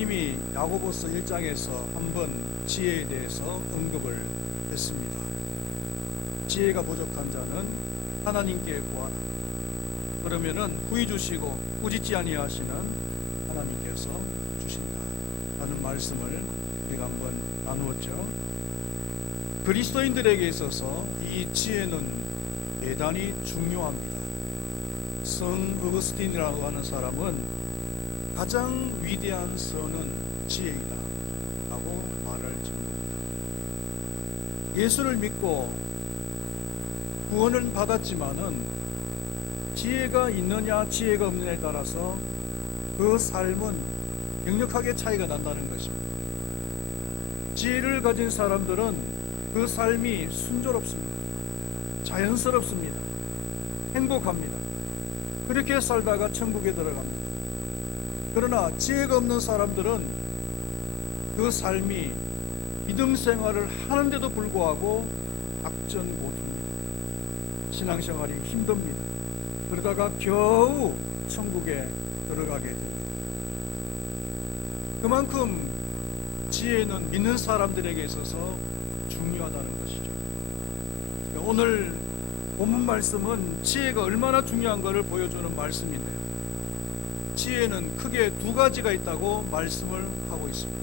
이미 야고보서 1장에서 한번 지혜에 대해서 언급을 했습니다. 지혜가 부족한 자는 하나님께 구하라. 그러면은 후히 주시고 꾸짖지 아니하시는 하나님께서 주신다 라는 말씀을 우리가 한번 나누었죠. 그리스도인들에게 있어서 이 지혜는 대단히 중요합니다. 성 어거스틴이라고 하는 사람은 가장 위대한 선은 지혜이다 라고 말을 전합니다. 예수를 믿고 구원을 받았지만은 지혜가 있느냐 지혜가 없느냐에 따라서 그 삶은 역력하게 차이가 난다는 것입니다. 지혜를 가진 사람들은 그 삶이 순조롭습니다. 자연스럽습니다. 행복합니다. 그렇게 살다가 천국에 들어갑니다. 그러나 지혜가 없는 사람들은 그 삶이 믿음 생활을 하는데도 불구하고 악전고투입니다. 신앙생활이 힘듭니다. 그러다가 겨우 천국에 들어가게 됩니다. 그만큼 지혜는 믿는 사람들에게 있어서 중요하다는 것이죠. 오늘 본문 말씀은 지혜가 얼마나 중요한가를 보여주는 말씀인데요. 지혜는 크게 두 가지가 있다고 말씀을 하고 있습니다.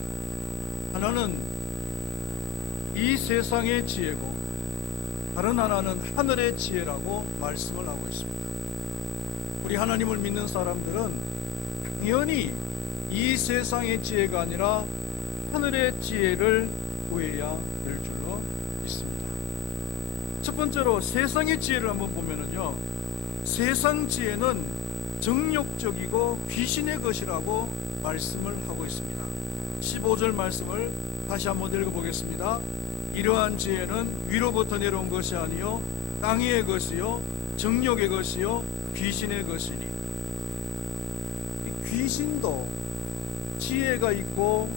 하나는 이 세상의 지혜고 다른 하나는 하늘의 지혜라고 말씀을 하고 있습니다. 우리 하나님을 믿는 사람들은 당연히 이 세상의 지혜가 아니라 하늘의 지혜를 구해야 될 줄로 믿습니다. 첫 번째로 세상의 지혜를 한번 보면은요, 세상 지혜는 정욕적이고 귀신의 것이라고 말씀을 하고 있습니다. 15절 말씀을 다시 한번 읽어보겠습니다. 이러한 지혜는 위로부터 내려온 것이 아니요 땅 위의 것이요 정욕의 것이요 귀신의 것이니. 귀신도 지혜가 있고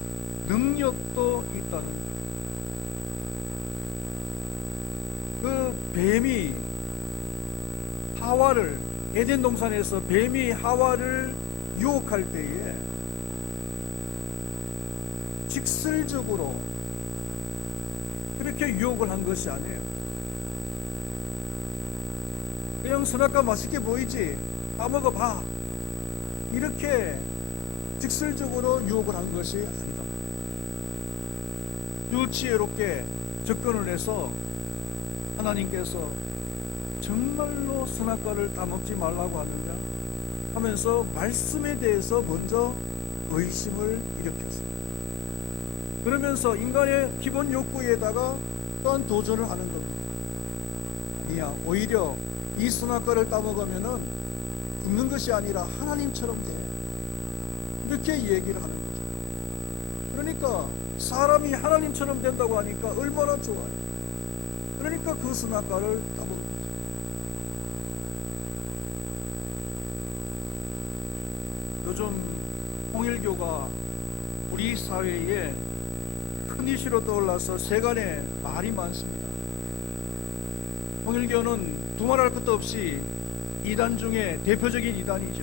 능력도 있다는 거예요. 그 뱀이 하와를 에덴 동산에서 뱀이 하와를 유혹할 때에 직설적으로 그렇게 유혹을 한 것이 아니에요. 그냥 선악과 맛있게 보이지? 따먹어봐. 이렇게 직설적으로 유혹을 한 것이 아니다. 지혜롭게 접근을 해서 하나님께서 정말로 선악과를 따먹지 말라고 하느냐 하면서 말씀에 대해서 먼저 의심을 일으켰습니다. 그러면서 인간의 기본 욕구에다가 또한 도전을 하는 겁니다. 아니야, 오히려 이 선악과를 따먹으면은 죽는 것이 아니라 하나님처럼 돼. 이렇게 얘기를 하는 거죠. 그러니까 사람이 하나님처럼 된다고 하니까 얼마나 좋아요. 그러니까 그 선악과를 따먹는 거죠. 요즘 통일교가 우리 사회에 큰 이슈로 떠올라서 세간에 말이 많습니다. 통일교는 두말할 것도 없이 이단 중에 대표적인 이단이죠.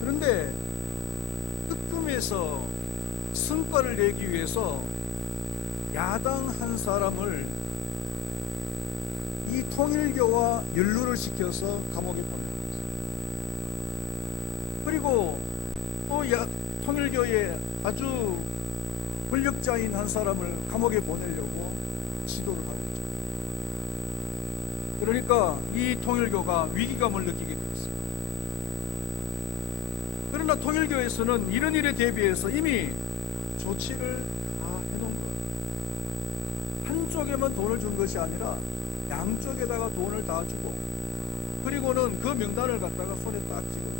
그런데 특검에서 성과를 내기 위해서 야당 한 사람을 이 통일교와 연루를 시켜서 감옥에 보내는 거죠. 그리고 또 통일교의 아주 권력자인 한 사람을 감옥에 보내려고 시도를 하고 있죠. 그러니까 이 통일교가 위기감을 느끼게 되었어요. 그러나 통일교에서는 이런 일에 대비해서 이미 조치를 다 해놓은 거예요. 한쪽에만 돈을 준 것이 아니라 양쪽에다가 돈을 다 주고, 그리고는 그 명단을 갖다가 손에 딱 찍어요.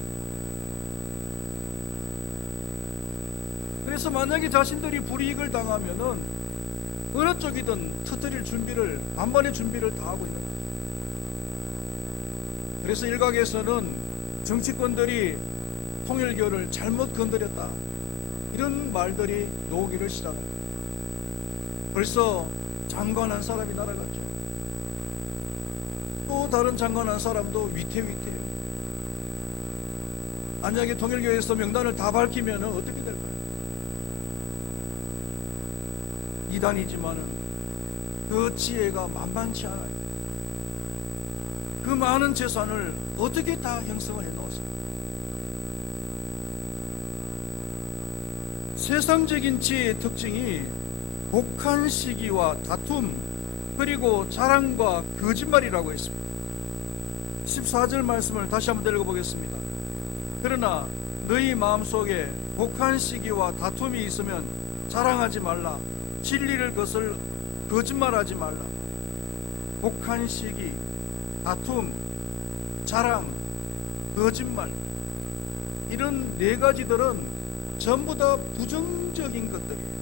그래서 만약에 자신들이 불이익을 당하면은 어느 쪽이든 터뜨릴 준비를, 만반의 준비를 다 하고 있는 거죠. 그래서 일각에서는 정치권들이 통일교를 잘못 건드렸다, 이런 말들이 나오기를 시작합니다. 벌써 장관 한 사람이 날아갔죠. 또 다른 장관 한 사람도 위태위태해요. 만약에 통일교회에서 명단을 다 밝히면 어떻게 될까요? 이단이지만은 그 지혜가 만만치 않아요. 그 많은 재산을 어떻게 다 형성을 해놓았어요? 세상적인 지혜의 특징이 곡한 시기와 다툼 그리고 자랑과 거짓말이라고 했습니다. 14절 말씀을 다시 한번 읽어보겠습니다. 그러나 너희 마음속에 곡한 시기와 다툼이 있으면 자랑하지 말라. 진리를 것을 거짓말하지 말라. 곡한 시기, 다툼, 자랑, 거짓말, 이런 네 가지들은 전부 다 부정적인 것들이에요.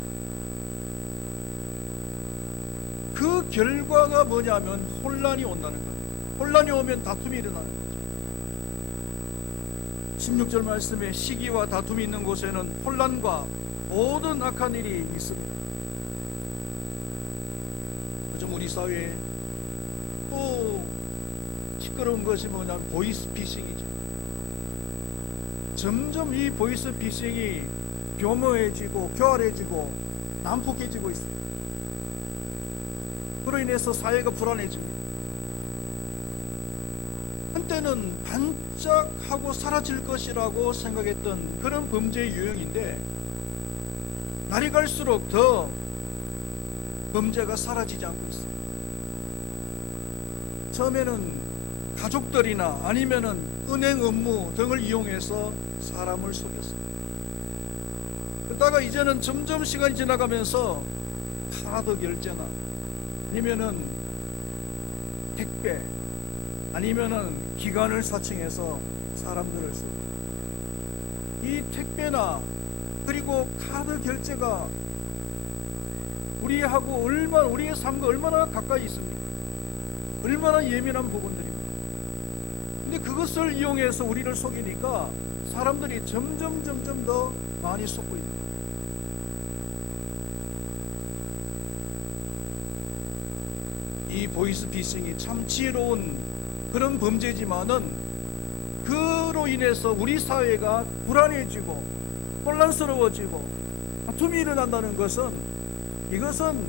그 결과가 뭐냐면 혼란이 온다는 거예요. 혼란이 오면 다툼이 일어나는 거죠. 16절 말씀에 시기와 다툼이 있는 곳에는 혼란과 모든 악한 일이 있습니다. 요즘 우리 사회에 또 시끄러운 것이 뭐냐면 보이스피싱이죠. 점점 이 보이스피싱이 교묘해지고 교활해지고 난폭해지고 있습니다. 그로 인해서 사회가 불안해집니다. 한때는 반짝하고 사라질 것이라고 생각했던 그런 범죄의 유형인데 날이 갈수록 더 범죄가 사라지지 않고 있어요. 처음에는 가족들이나 아니면은 은행 업무 등을 이용해서 사람을 속였어요. 그러다가 이제는 점점 시간이 지나가면서 카드 결제나 아니면은 택배 아니면은 기관을 사칭해서 사람들을 쓰고, 이 택배나 그리고 카드 결제가 우리하고 얼마나, 우리의 삶과 얼마나 가까이 있습니까? 얼마나 예민한 부분들입니다. 근데 그것을 이용해서 우리를 속이니까 사람들이 점점 더 많이 속고 있는 거예요. 이 보이스피싱이 참 지혜로운 그런 범죄지만은 그로 인해서 우리 사회가 불안해지고 혼란스러워지고 다툼이 일어난다는 것은, 이것은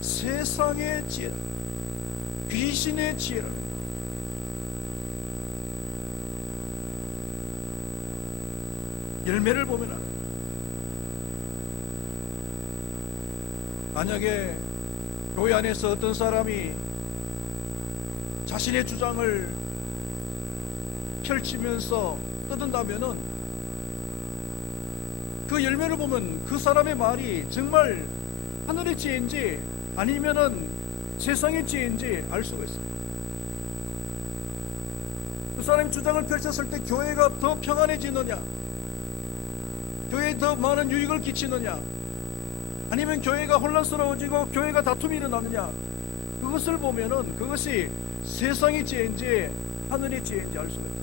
세상의 지혜, 귀신의 지혜를, 열매를 보면 알아요. 만약에 교회 안에서 어떤 사람이 자신의 주장을 펼치면서 떠든다면은 그 열매를 보면 그 사람의 말이 정말 하늘의 지혜인지 아니면은 세상의 지혜인지 알 수가 있어요. 그 사람이 주장을 펼쳤을 때 교회가 더 평안해지느냐, 교회에 더 많은 유익을 끼치느냐, 아니면 교회가 혼란스러워지고 교회가 다툼이 일어나느냐, 그것을 보면은 그것이 세상의 지혜인지 하늘의 지혜인지 알 수가 있어요.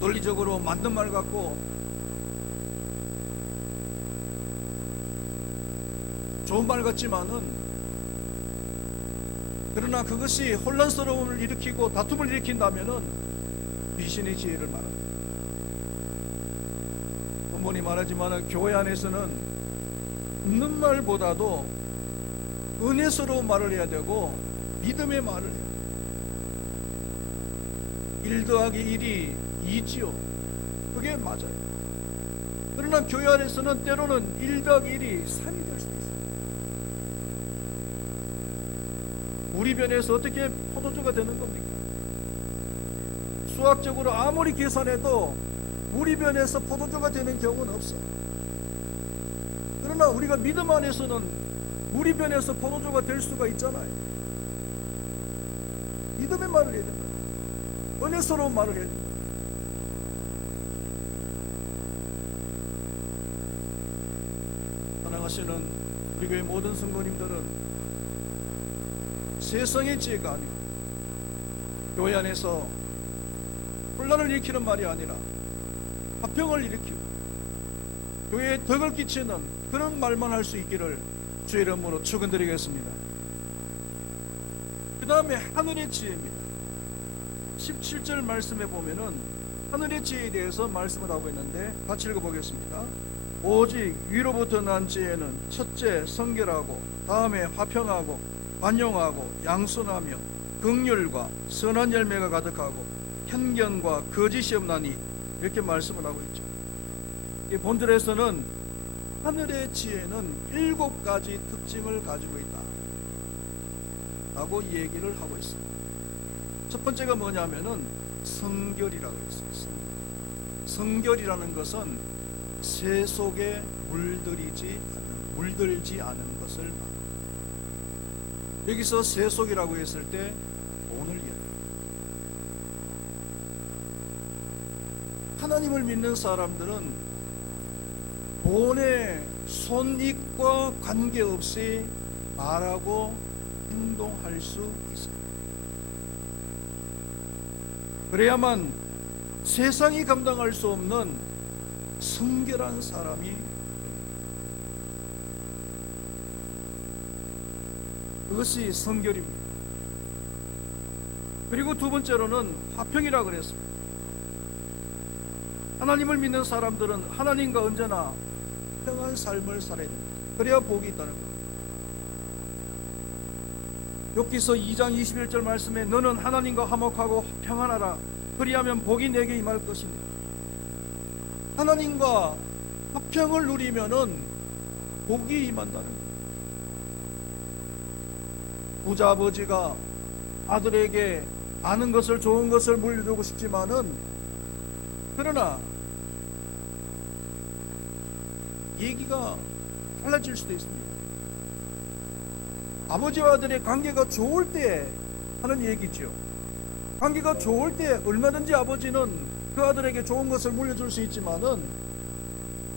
논리적으로 맞는 말 같고 좋은 말 같지만은, 그러나 그것이 혼란스러움을 일으키고 다툼을 일으킨다면은 귀신의 지혜를 말합니다. 부모님 말하지만은 교회 안에서는 없는 말보다도 은혜스러운 말을 해야 되고 믿음의 말을 해야 돼요. 1 더하기 1이 2지요. 그게 맞아요. 그러나 교회 안에서는 때로는 1 더하기 1이 3이 될 수도 있어요. 우리 변에서 어떻게 포도주가 되는 겁니까? 수학적으로 아무리 계산해도 우리 변에서 포도주가 되는 경우는 없어. 그러나 우리가 믿음 안에서는 우리 변에서 포도주가 될 수가 있잖아요. 믿음의 말을 해야 된다. 은혜스러운 말을 해야 된다. 사랑하시는 우리 교회 모든 성도님들은 세상의 지혜가 아니고 교회 안에서 혼란을 일으키는 말이 아니라 화평을 일으키고 교회에 덕을 끼치는 그런 말만 할 수 있기를 주의 이름으로 축원드리겠습니다. 그 다음에 하늘의 지혜입니다. 17절 말씀에 보면은 하늘의 지혜에 대해서 말씀을 하고 있는데 같이 읽어보겠습니다. 오직 위로부터 난 지혜는 첫째 성결하고 다음에 화평하고 관용하고 양순하며 긍휼과 선한 열매가 가득하고 편견과 거짓이 없나니, 이렇게 말씀을 하고 있죠. 이 본절에서는 하늘의 지혜는 7가지 특징을 가지고 있다 라고 얘기를 하고 있습니다. 첫 번째가 뭐냐면은 성결이라고 했어요. 성결이라는 것은 새 속에 물들지 않은 것을 말합니다. 여기서 새 속이라고 했을 때 돈을 이야기합니다. 하나님을 믿는 사람들은 돈의 손익과 관계없이 말하고 행동할 수 있습니다. 그래야만 세상이 감당할 수 없는 성결한 사람이, 그것이 성결입니다. 그리고 두 번째로는 화평이라고 그랬습니다. 하나님을 믿는 사람들은 하나님과 언제나 평안한 삶을 살아야 됩니다. 그래야 복이 있다는 겁니다. 욥기서 2장 21절 말씀에 너는 하나님과 화목하고 평안하라. 그리하면 복이 내게 임할 것입니다. 하나님과 화평을 누리면은 복이 임한다는 거예요. 부자 아버지가 아들에게 아는 것을, 좋은 것을 물려주고 싶지만은, 그러나 얘기가 달라질 수도 있습니다. 아버지와 아들의 관계가 좋을 때 하는 얘기죠. 관계가 좋을 때 얼마든지 아버지는 그 아들에게 좋은 것을 물려줄 수 있지만은,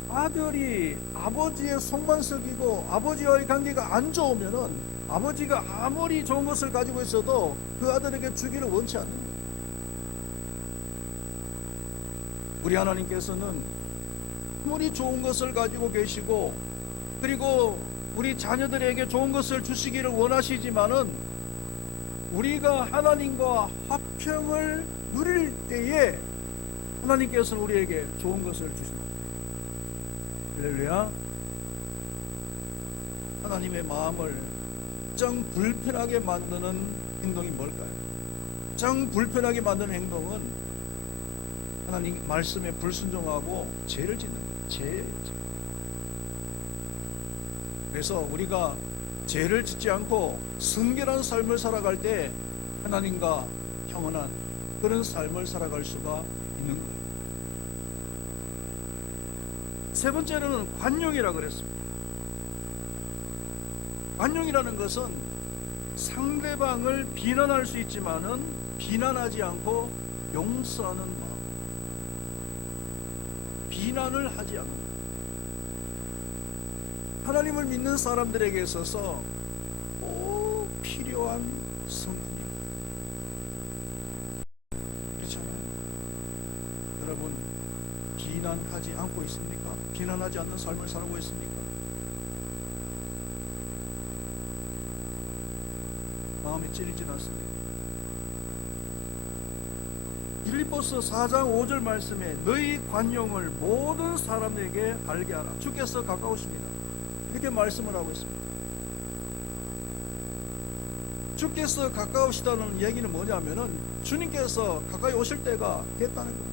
아들이 아버지의 속만 썩이고 아버지와의 관계가 안 좋으면은 아버지가 아무리 좋은 것을 가지고 있어도 그 아들에게 주기를 원치 않습니다. 우리 하나님께서는 아무리 좋은 것을 가지고 계시고, 그리고 우리 자녀들에게 좋은 것을 주시기를 원하시지만은, 우리가 하나님과 화평을 누릴 때에 하나님께서는 우리에게 좋은 것을 주십니다. 할렐루야. 하나님의 마음을 가장 불편하게 만드는 행동이 뭘까요? 가장 불편하게 만드는 행동은 하나님 말씀에 불순종하고 죄를 짓는 거예요. 죄. 그래서 우리가 죄를 짓지 않고 성결한 삶을 살아갈 때 하나님과 평안한 그런 삶을 살아갈 수가 있는 거예요. 세 번째로는 관용이라고 그랬습니다. 관용이라는 것은 상대방을 비난할 수 있지만은 비난하지 않고 용서하는 마음, 비난을 하지 않는 마음. 하나님을 믿는 사람들에게 있어서 꼭 필요한 성품입니다. 그렇잖아요. 여러분, 비난하지 않고 있습니까? 비난하지 않는 삶을 살고 있습니까? 마음이 찔리진 않습니다. 빌립보서 4장 5절 말씀에 너희 관용을 모든 사람에게 알게 하라. 주께서 가까우십니다. 이렇게 말씀을 하고 있습니다. 주께서 가까우시다는 얘기는 뭐냐면은 주님께서 가까이 오실 때가 됐다는 겁니다.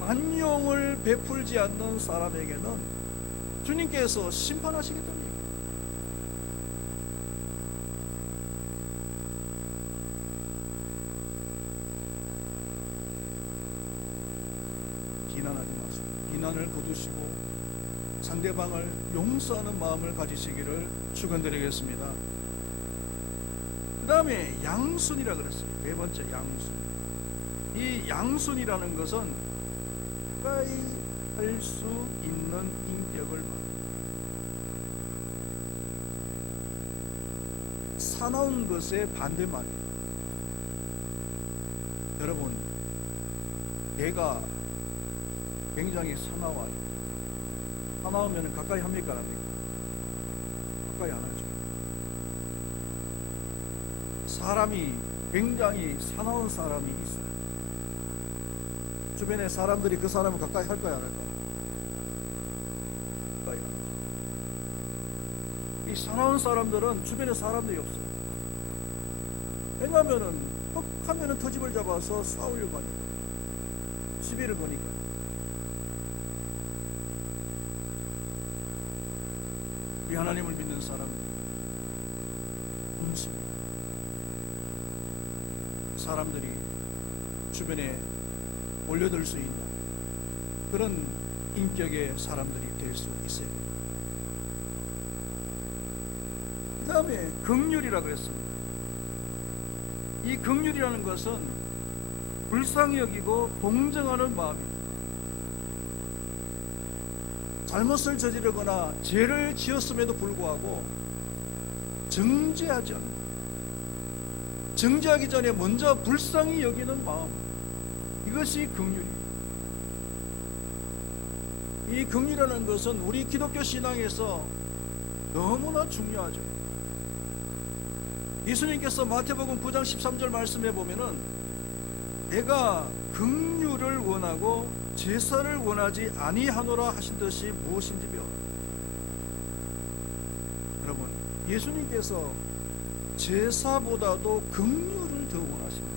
관용을 베풀지 않는 사람에게는 주님께서 심판하시겠다는 얘기예요. 비난하지 마시고 비난을 거두시고 상대방을 용서하는 마음을 가지시기를 축원드리겠습니다. 그 다음에 양순이라 그랬어요. 네 번째, 양순. 이 양순이라는 것은 가까이 할 수 있는 인격을 말합니다. 사나운 것의 반대말이에요. 여러분, 개가 굉장히 사나워요. 사나우면 가까이 합니까? 안 합니까? 가까이 안 하죠. 사람이 굉장히 사나운 사람이 있어요. 주변에 사람들이 그 사람을 가까이 할 거야, 안 할 거야? 가까이 안 하죠. 이 사나운 사람들은 주변에 사람들이 없어요. 왜냐하면은 퍽 하면은 터집을 잡아서 싸우려고 하니까, 시비를 거니까. 우리 하나님을 믿는 사람은 온습니다. 사람들이 주변에 몰려들 수 있는 그런 인격의 사람들이 될 수 있어요. 그 다음에 긍휼이라고 그랬습니다. 이 긍휼이라는 것은 불쌍히 여기고 동정하는 마음입니다. 잘못을 저지르거나 죄를 지었음에도 불구하고 정죄하지 않는, 정죄하기 전에 먼저 불쌍히 여기는 마음, 이것이 긍휼입니다. 이 긍휼이라는 것은 우리 기독교 신앙에서 너무나 중요하죠. 예수님께서 마태복음 9장 13절 말씀해 보면은 내가 긍휼을 원하고 제사를 원하지 아니하노라 하신 듯이 무엇인지 배워라. 여러분, 예수님께서 제사보다도 긍휼을 더 원하십니다.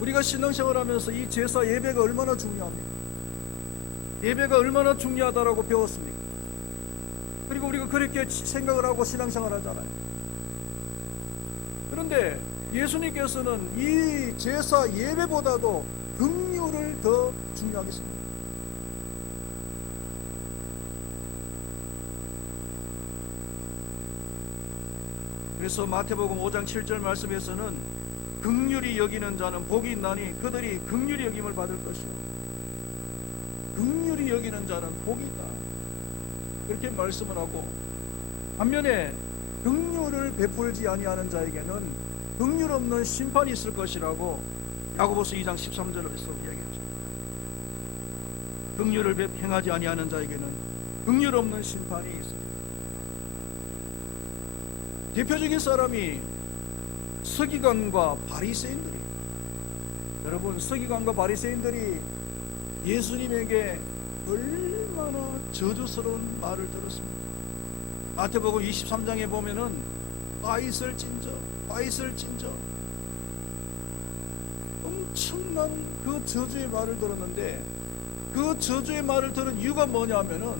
우리가 신앙생활하면서 이 제사 예배가 얼마나 중요합니까? 예배가 얼마나 중요하다라고 배웠습니까? 그리고 우리가 그렇게 생각을 하고 신앙생활 하잖아요. 그런데 예수님께서는 이 제사 예배보다도 긍휼을 더 중요하게 생각합니다. 그래서 마태복음 5장 7절 말씀에서는 긍휼히 여기는 자는 복이 있나니 그들이 긍휼히 여김을 받을 것이요, 긍휼히 여기는 자는 복이 있다, 그렇게 말씀을 하고, 반면에 긍휼을 베풀지 아니하는 자에게는 긍휼 없는 심판이 있을 것이라고 야고보서 2장 13절에서 이야기했죠. 긍휼을 행하지 아니하는 자에게는 긍휼 없는 심판이 있습니다. 대표적인 사람이 서기관과 바리새인들이에요. 여러분, 서기관과 바리새인들이 예수님에게 얼마나 저주스러운 말을 들었습니까? 마태복음 23장에 보면은 바이슬 찐저, 바이슬 찐저, 엄청난 그 저주의 말을 들었는데, 그 저주의 말을 들은 이유가 뭐냐면은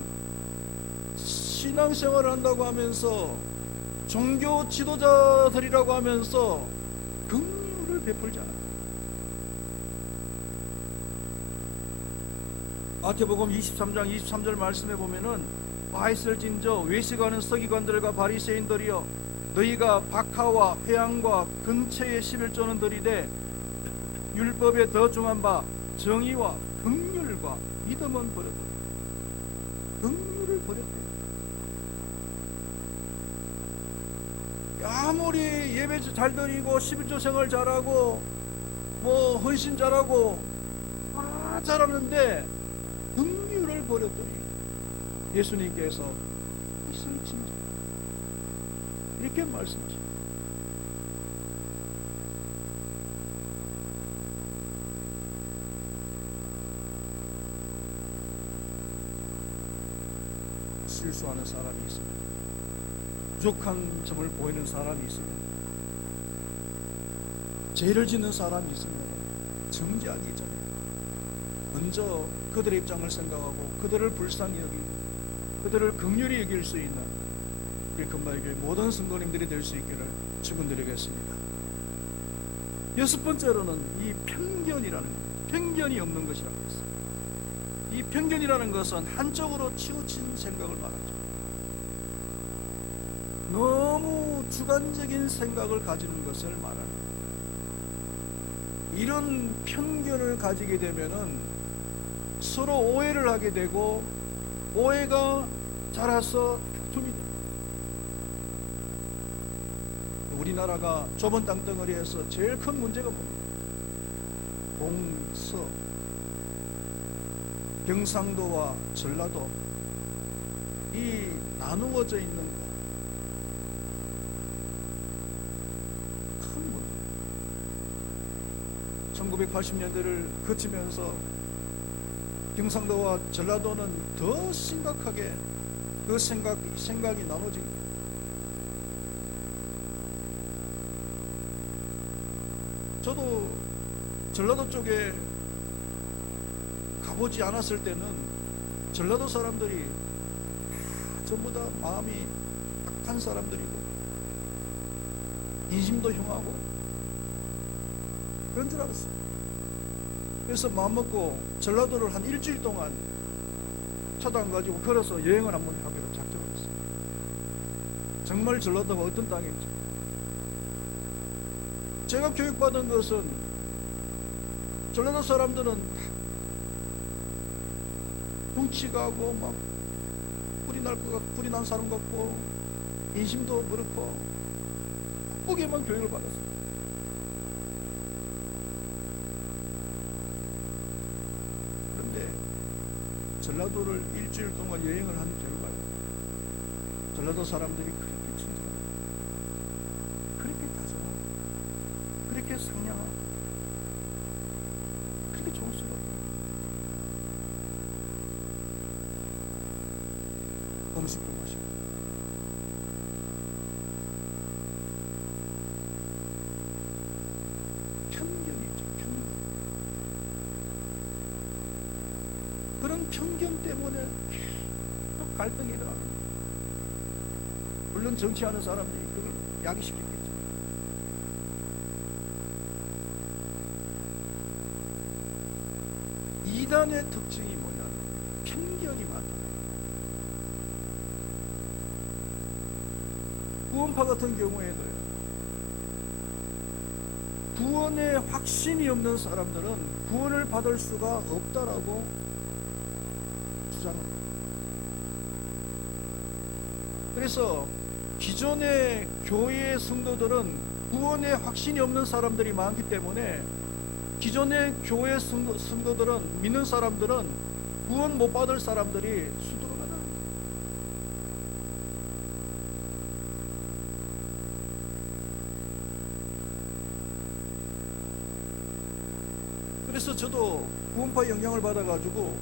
신앙생활을 한다고 하면서 종교 지도자들이라고 하면서 긍휼을 베풀지 않아요. 마태복음 23장 23절 말씀에 보면은 바이슬 찐저, 외식하는 서기관들과 바리새인들이여, 너희가 박하와 회양과 근처의 11조는 들이되 율법에 더 중한 바 정의와 긍휼과 믿음은 버렸다. 긍휼을 버렸다. 아무리 예배 잘 드리고 11조 생활 잘하고 뭐 헌신 잘하고 다 잘하는데 긍휼을 버렸더니 예수님께서 있을 진짜 이렇게 말씀하십니다. 실수하는 사람이 있습니다. 부족한 점을 보이는 사람이 있으면, 죄를 짓는 사람이 있으면 정죄하기 전에 먼저 그들의 입장을 생각하고 그들을 불쌍히 여기고 그들을 긍휼히 여길 수 있는 우리 금마교회 모든 성도님들이 될 수 있기를 축원드리겠습니다. 여섯 번째로는 이 편견이라는 것, 편견이 없는 것이라고 했습니다. 이 편견이라는 것은 한쪽으로 치우친 생각을 말하죠. 너무 주관적인 생각을 가지는 것을 말합니다. 이런 편견을 가지게 되면은 서로 오해를 하게 되고 오해가 자라서 다툼이 됩니다. 우리나라가 좁은 땅덩어리에서 제일 큰 문제가 뭡니까? 동서, 경상도와 전라도, 이 나누어져 있는 것, 1980년대를 거치면서 경상도와 전라도는 더 심각하게 그 생각이 나눠진 거예요. 저도 전라도 쪽에 가보지 않았을 때는 전라도 사람들이 전부 다 마음이 악한 사람들이고 인심도 흉하고 그런 줄 알았어요. 그래서 마음먹고 전라도를 한 일주일 동안 차도 안 가지고 걸어서 여행을 한번 하기로 작정을 했어요. 정말 전라도가 어떤 땅인지. 제가 교육받은 것은 전라도 사람들은 뭉치가 하고 막 불이 난 사람 같고 인심도 그렇고 나쁘게만 교육을 받았어요. 그런데 전라도를 일주일 동안 여행을 한 결과 전라도 사람들이 그렇게 친절하고 그렇게 다정하고 그렇게 상냥하고 그렇게 좋을 수가 없다. 음식도 맛있고 편견이죠. 편견. 그런 편견 때문에 계속 갈등이 일어납니다. 물론 정치하는 사람들이 그걸 야기시키겠죠. 이단의 특징이 뭐냐? 편견이 많다. 구원파 같은 경우에도요, 구원에 확신이 없는 사람들은 구원을 받을 수가 없다라고 주장합니다. 그래서 기존의 교회의 성도들은 구원에 확신이 없는 사람들이 많기 때문에 기존의 교회 성도들은, 믿는 사람들은 구원 못 받을 사람들이 수두룩하다. 그래서 저도 구원파 영향을 받아가지고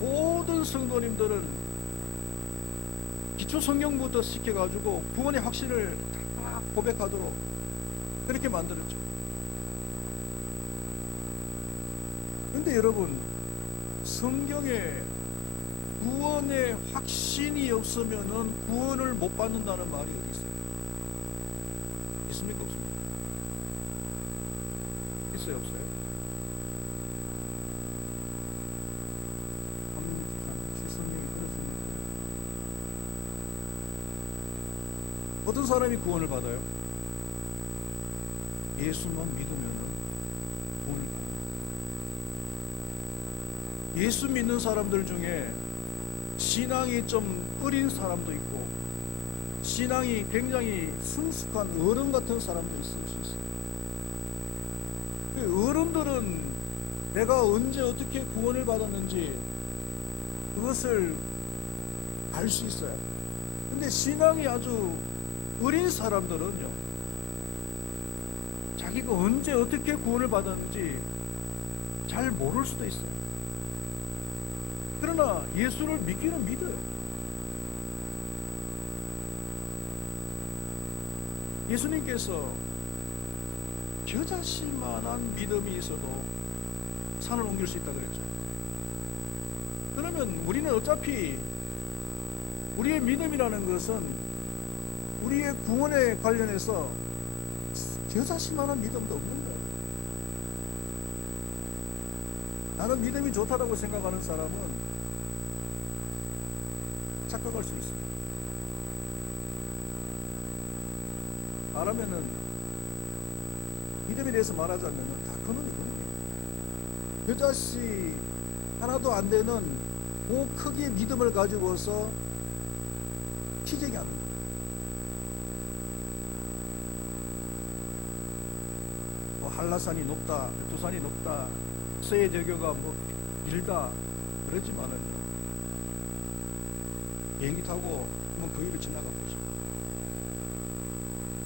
모든 성도님들을 기초 성경부터 시켜가지고 구원의 확신을 다 고백하도록 그렇게 만들었죠. 근데 여러분, 성경에 구원의 확신이 없으면은 구원을 못 받는다는 말이 어디 있어요? 있습니까? 없습니까? 있어요? 없어요? 성경이 그렇습니다. 어떤 사람이 구원을 받아요? 예수만 믿으면 구원을 받아요. 예수 믿는 사람들 중에 신앙이 좀 어린 사람도 있고 신앙이 굉장히 성숙한 어른 같은 사람도 있을 수 있어요. 어른들은 내가 언제 어떻게 구원을 받았는지 그것을 알 수 있어요. 근데 신앙이 아주 어린 사람들은요, 자기가 언제 어떻게 구원을 받았는지 잘 모를 수도 있어요. 그러나 예수를 믿기는 믿어요. 예수님께서 겨자씨만한 믿음이 있어도 산을 옮길 수 있다 그랬죠. 그러면 우리는 어차피 우리의 믿음이라는 것은 우리의 구원에 관련해서 겨자씨만한 믿음도 없는 거예요. 나는 믿음이 좋다라고 생각하는 사람은 착각할 수 있어요. 말하면은 믿음에 대해서 말하자면 다 근원이 근원이에요. 겨자씨 하나도 안 되는 그 크기의 믿음을 가지고서 시작이 안 됩니다. 뭐 한라산이 높다, 두산이 높다, 서해대교가 뭐 길다 그러지만은요, 비행기 타고 한번 그 위를 지나가 보죠.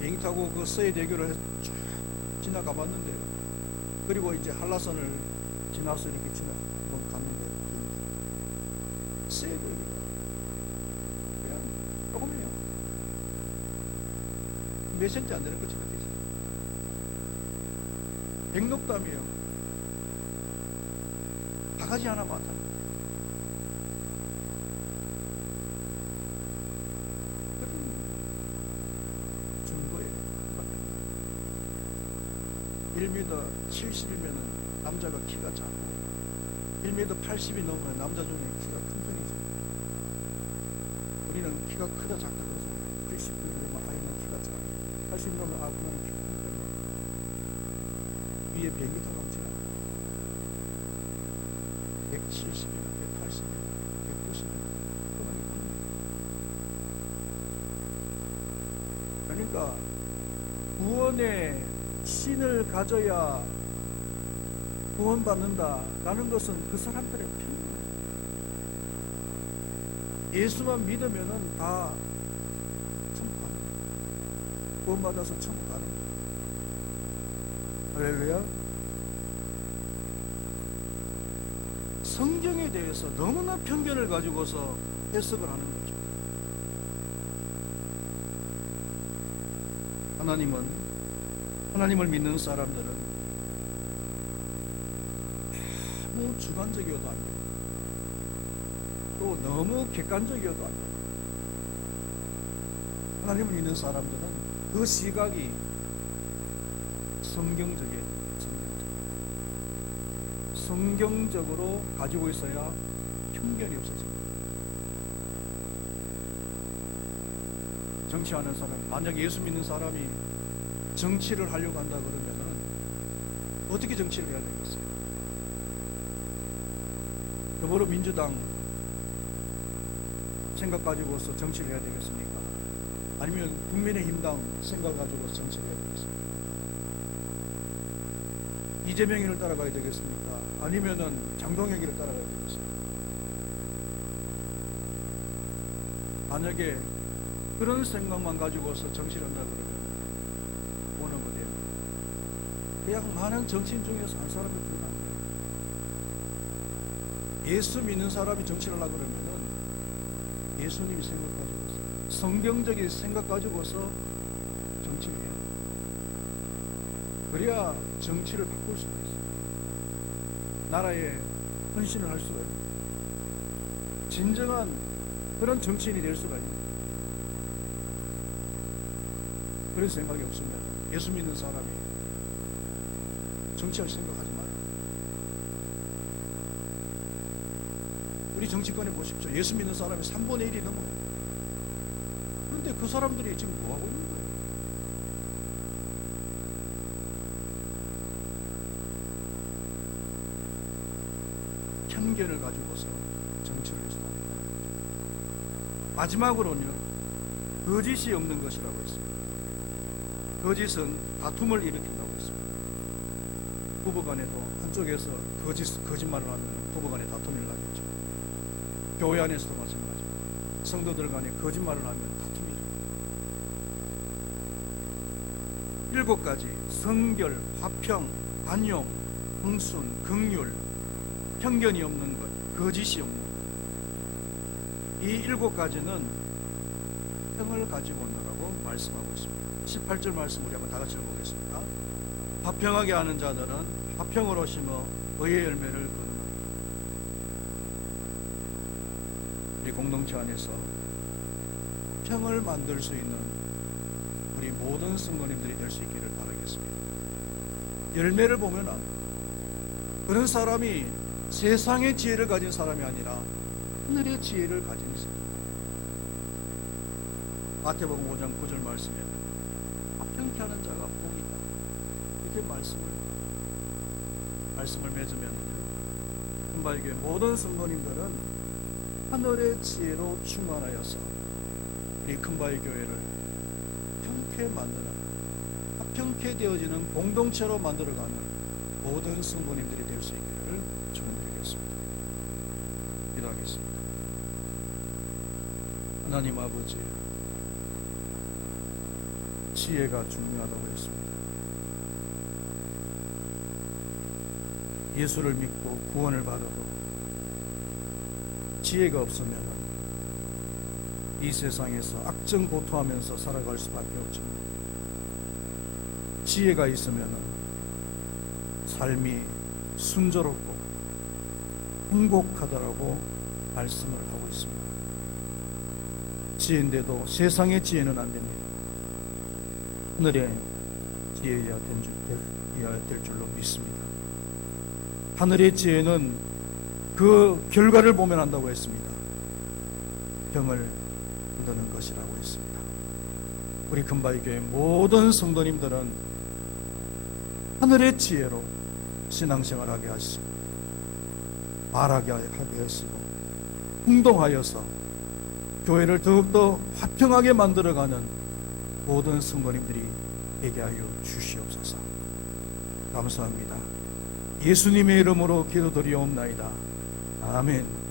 비행기 타고 그 서해대교를 쭉 지나가 봤는데요. 그리고 이제 한라산을 지나서 이렇게 한번 갔는데 세게 그냥 조금이에요. 몇 센치 안 되는 거지. 백록담이에요. 바가지 하나 많다. 준 거예요. 1m 70이면 남자가 키가 작고 1m 80이 넘으면 남자 중에 키가 큰 편이죠. 우리는 키가 크다 작다 그러잖아요. 80 그러면 아이는 키가 작아. 80 넘으면 그거는 키가 큰 편이에요. 위에 100이 더 넘지 않아요. 170이나 180이나 190이나 그러니까 구원의 신을 가져야 구원받는다라는 것은 그 사람들의 편이에요. 예수만 믿으면은 다 천국 가는 거예요. 구원받아서 천국 가는 거예요. 할렐루야. 성경에 대해서 너무나 편견을 가지고서 해석을 하는 거죠. 하나님을 믿는 사람들은 너무 주관적이어도 안 돼요. 또 너무 객관적이어도 안 돼요. 하나님을 믿는 사람들은 그 시각이 성경적이에요. 성경적으로 가지고 있어야 편견이 없어집니다. 정치하는 사람, 만약 예수 믿는 사람이 정치를 하려고 한다 그러면은 어떻게 정치를 해야 되겠어요? 더불어민주당 생각 가지고서 정치를 해야 되겠습니까? 아니면 국민의힘당 생각 가지고서 정치를 해야 되겠습니까? 이재명이를 따라가야 되겠습니까? 아니면은 장동혁이를 따라가야 되겠습니까? 만약에 그런 생각만 가지고서 정치를 한다 그러면 오는 거예요. 그냥 많은 정치인 중에서 한 사람이 불가능해요. 예수 믿는 사람이 정치를 하려고 그러면은 예수님이 생각 가지고서 성경적인 생각 가지고서 정치를 해요. 그래야 정치를 바꿀 수가 있어요. 나라에 헌신을 할 수가 있어요. 진정한 그런 정치인이 될 수가 있어요. 그런 생각이 없으면 예수 믿는 사람이 정치할 생각하지 마요. 우리 정치권에 보십시오. 예수 믿는 사람이 3분의 1이 넘어요. 그런데 그 사람들이 지금 뭐하고 있는 거예요? 편견을 가지고서 정치를 해서 마지막으로는요, 거짓이 없는 것이라고 했습니다. 거짓은 다툼을 일으킨다고 했습니다. 부부간에도 한쪽에서 거짓말을 하면 부부간에 다툼이 나겠죠. 교회 안에서도 마찬가지고 성도들 간에 거짓말을 하면 다툼이 일어나요. 7가지 성결, 화평, 반용, 긍순, 긍휼, 편견이 없는 것, 거짓이 없는 것. 이 7가지는 평을 가지고 온다고 말씀하고 있습니다. 18절 말씀 우리 한번 다 같이 읽어보겠습니다. 화평하게 하는 자들은 화평으로 심어 의의 열매를 거두는. 우리 공동체 안에서 평을 만들 수 있는 우리 모든 성도님들이 될 수 있기를 바라겠습니다. 열매를 보면 그런 사람이 세상의 지혜를 가진 사람이 아니라 하늘의 지혜를 가진 사람. 마태복음 5장 9절 말씀에 화평케 하는 자가 복이 있다. 이렇게 말씀을 맺으면 금발교회 모든 성도님들은 하늘의 지혜로 충만하여서 우리 금발교회를 평쾌 만드는, 화평케 되어지는 공동체로 만들어가는 모든 성도님들이 될 수 있기를 축원드리겠습니다. 기도하겠습니다. 하나님 아버지, 지혜가 중요하다고 했습니다. 예수를 믿고 구원을 받아도 지혜가 없으면 이 세상에서 악정고투하면서 살아갈 수밖에 없지만, 지혜가 있으면 삶이 순조롭고 행복하다라고 말씀을 하고 있습니다. 지혜인데도 세상의 지혜는 안 됩니다. 하늘의 지혜여야 될 줄로 믿습니다. 하늘의 지혜는 그 결과를 보면 안다고 했습니다. 병을 얻는 것이라고 했습니다. 우리 금바위교회 모든 성도님들은 하늘의 지혜로 신앙생활하게 하시고 말하게 하게 하시고 행동하여서 교회를 더욱더 화평하게 만들어가는 모든 성도님들이 되게 하여 주시옵소서. 감사합니다. 예수님의 이름으로 기도드리옵나이다. 아멘.